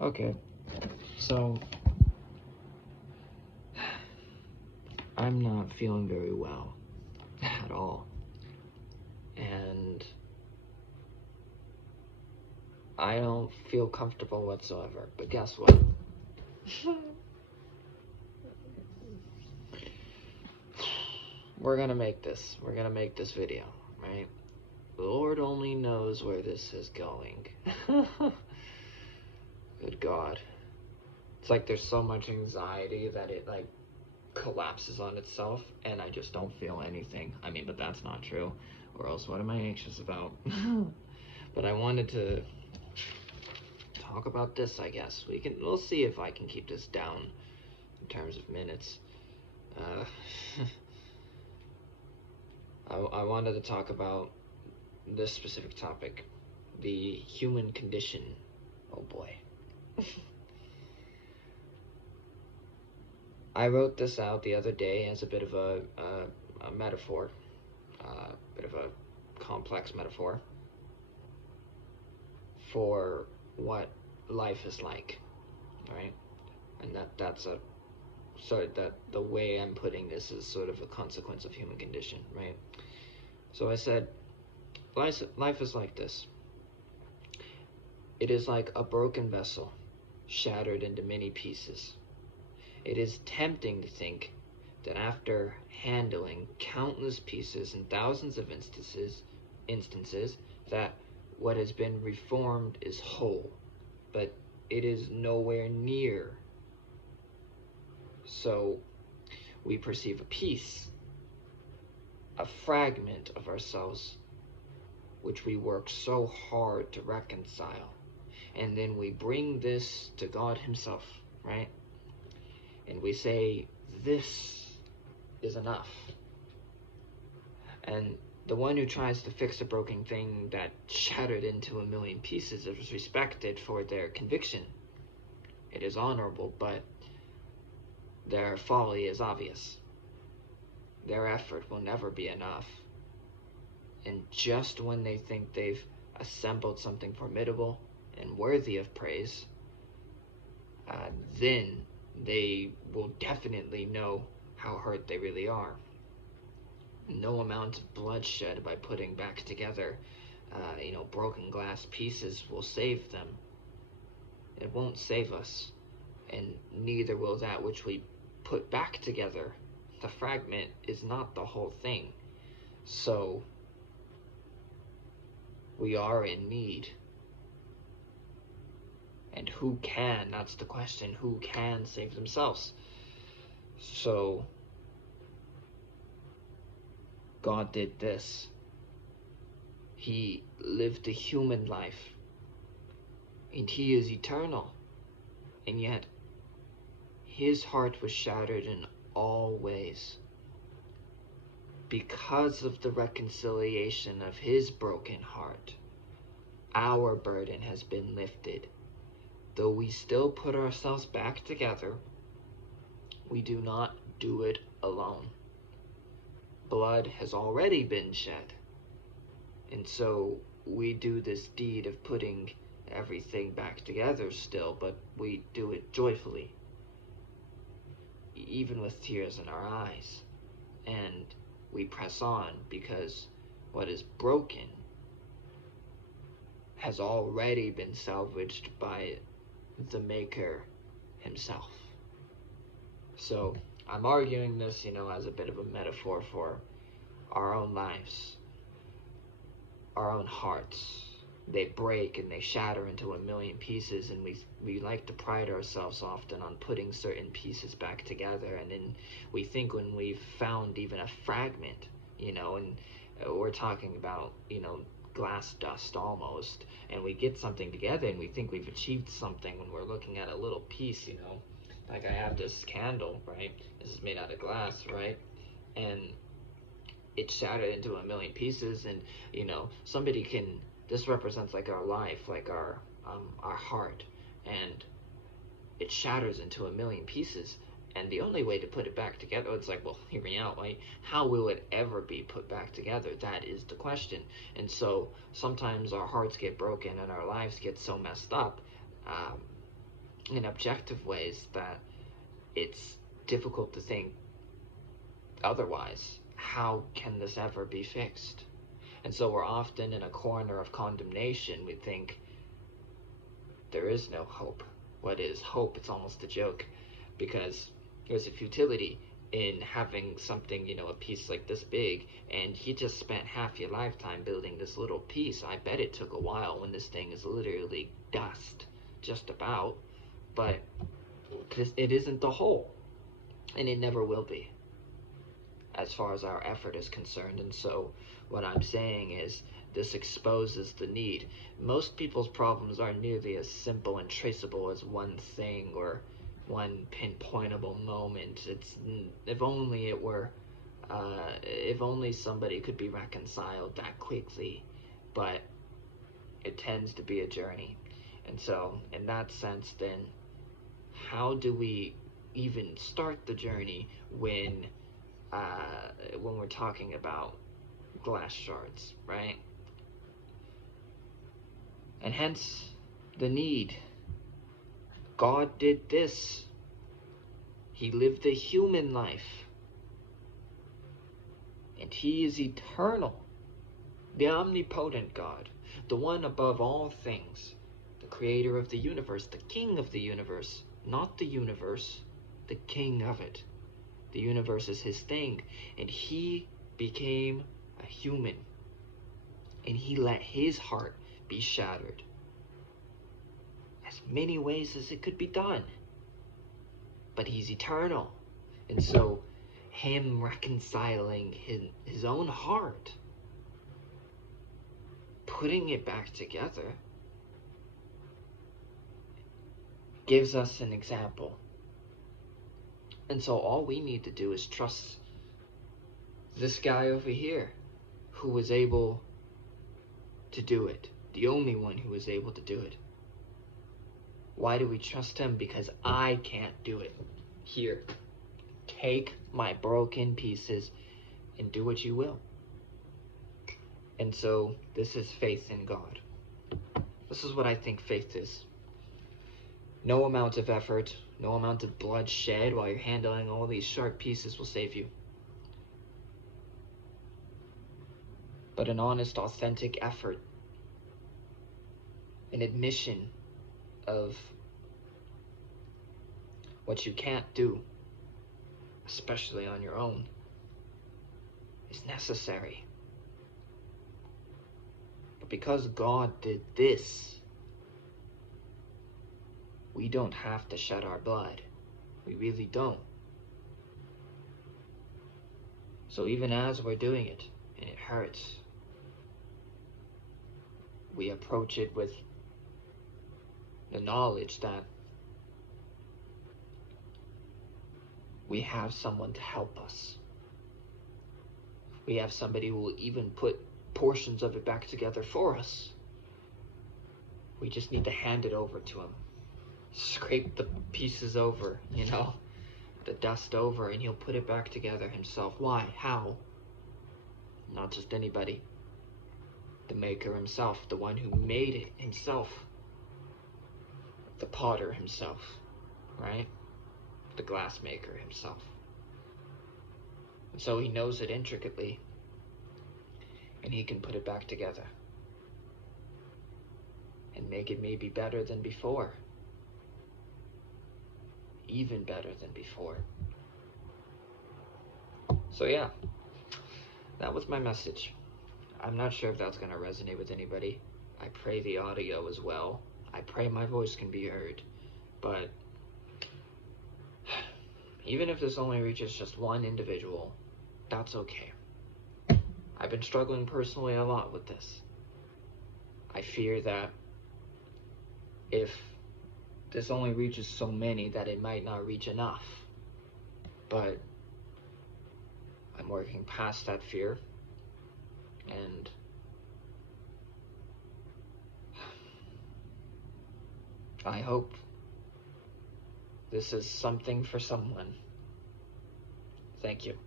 Okay, so I'm not feeling very well at all, and I don't feel comfortable whatsoever. But guess what? We're gonna make this video, right? Lord only knows where this is going. Good God. It's like there's so much anxiety that it like collapses on itself, and I just don't feel anything. I mean, but that's not true. Or else what am I anxious about? But I wanted to talk about this, I guess. We'll see if I can keep this down in terms of minutes. Uh, I wanted to talk about this specific topic, the human condition. Oh boy. I wrote this out the other day as a bit of a metaphor, a bit of a complex metaphor for what life is like, right? And that's a sort that the way I'm putting this is sort of a consequence of human condition, right? So I said, life is like this. It is like a broken vessel, shattered into many pieces. It is tempting to think that after handling countless pieces in thousands of instances, that what has been reformed is whole, but it is nowhere near. So we perceive a piece, a fragment of ourselves, which we work so hard to reconcile. And then we bring this to God Himself, right? And we say, this is enough. And the one who tries to fix a broken thing that shattered into a million pieces is respected for their conviction. It is honorable, but their folly is obvious. Their effort will never be enough. And just when they think they've assembled something formidable and worthy of praise, then they will definitely know how hurt they really are. No amount of bloodshed by putting back together, broken glass pieces will save them. It won't save us, and neither will that which we put back together. The fragment is not the whole thing. So we are in need. And who can? That's the question. Who can save themselves? So God did this. He lived a human life, and He is eternal, and yet His heart was shattered in all ways. Because of the reconciliation of His broken heart, our burden has been lifted. Though we still put ourselves back together, we do not do it alone. Blood has already been shed, and so we do this deed of putting everything back together still, but we do it joyfully, even with tears in our eyes. And we press on because what is broken has already been salvaged by the Maker Himself. So I'm arguing this, as a bit of a metaphor for our own lives, our own hearts. They break and they shatter into a million pieces, and we like to pride ourselves often on putting certain pieces back together, and then we think when we've found even a fragment, and we're talking about, glass dust almost, and we get something together and we think we've achieved something when we're looking at a little piece, like I have this candle, right? This is made out of glass, right? And it shattered into a million pieces, and somebody can, this represents like our life, like our heart, and it shatters into a million pieces. And the only way to put it back together, it's like, well, hear me out, right? How will it ever be put back together? That is the question. And so sometimes our hearts get broken and our lives get so messed up, in objective ways that it's difficult to think otherwise. How can this ever be fixed? And so we're often in a corner of condemnation. We think there is no hope. What is hope? It's almost a joke, because there's a futility in having something, a piece like this big, and you just spent half your lifetime building this little piece. I bet it took a while when this thing is literally dust, just about, but it isn't the whole, and it never will be, as far as our effort is concerned. And so what I'm saying is, this exposes the need. Most people's problems aren't nearly as simple and traceable as one thing or one pinpointable moment. It's, if only it were, if only somebody could be reconciled that quickly, but it tends to be a journey. And so in that sense, then, how do we even start the journey when we're talking about glass shards, right? And hence the need. God did this. He lived the human life. And he is eternal. The omnipotent God. The one above all things. The creator of the universe. The king of the universe. Not the universe. The king of it. The universe is his thing. And he became a human. And he let his heart be shattered. As many ways as it could be done. But he's eternal. And so him reconciling his own heart, putting it back together, gives us an example. And so all we need to do is trust this guy over here who was able to do it. The only one who was able to do it. Why do we trust him? Because I can't do it. Here, take my broken pieces and do what you will. And so this is faith in God. This is what I think faith is. No amount of effort, no amount of blood shed while you're handling all these sharp pieces will save you. But an honest, authentic effort, an admission of what you can't do, especially on your own, is necessary. But because God did this, we don't have to shed our blood. We really don't. So even as we're doing it, and it hurts, we approach it with the knowledge that we have someone to help us. We have somebody who will even put portions of it back together for us. We just need to hand it over to him. Scrape the pieces over, the dust over, and he'll put it back together himself. Why? How? Not just anybody. The maker himself, the one who made it himself. The potter himself, right? The glass maker himself. And so he knows it intricately, and he can put it back together and make it maybe better than before. Even better than before. So yeah, that was my message. I'm not sure if that's going to resonate with anybody. I pray the audio as well. I pray my voice can be heard. But even if this only reaches just one individual, that's okay. I've been struggling personally a lot with this. I fear that if this only reaches so many, that it might not reach enough. But I'm working past that fear, and I hope this is something for someone. Thank you.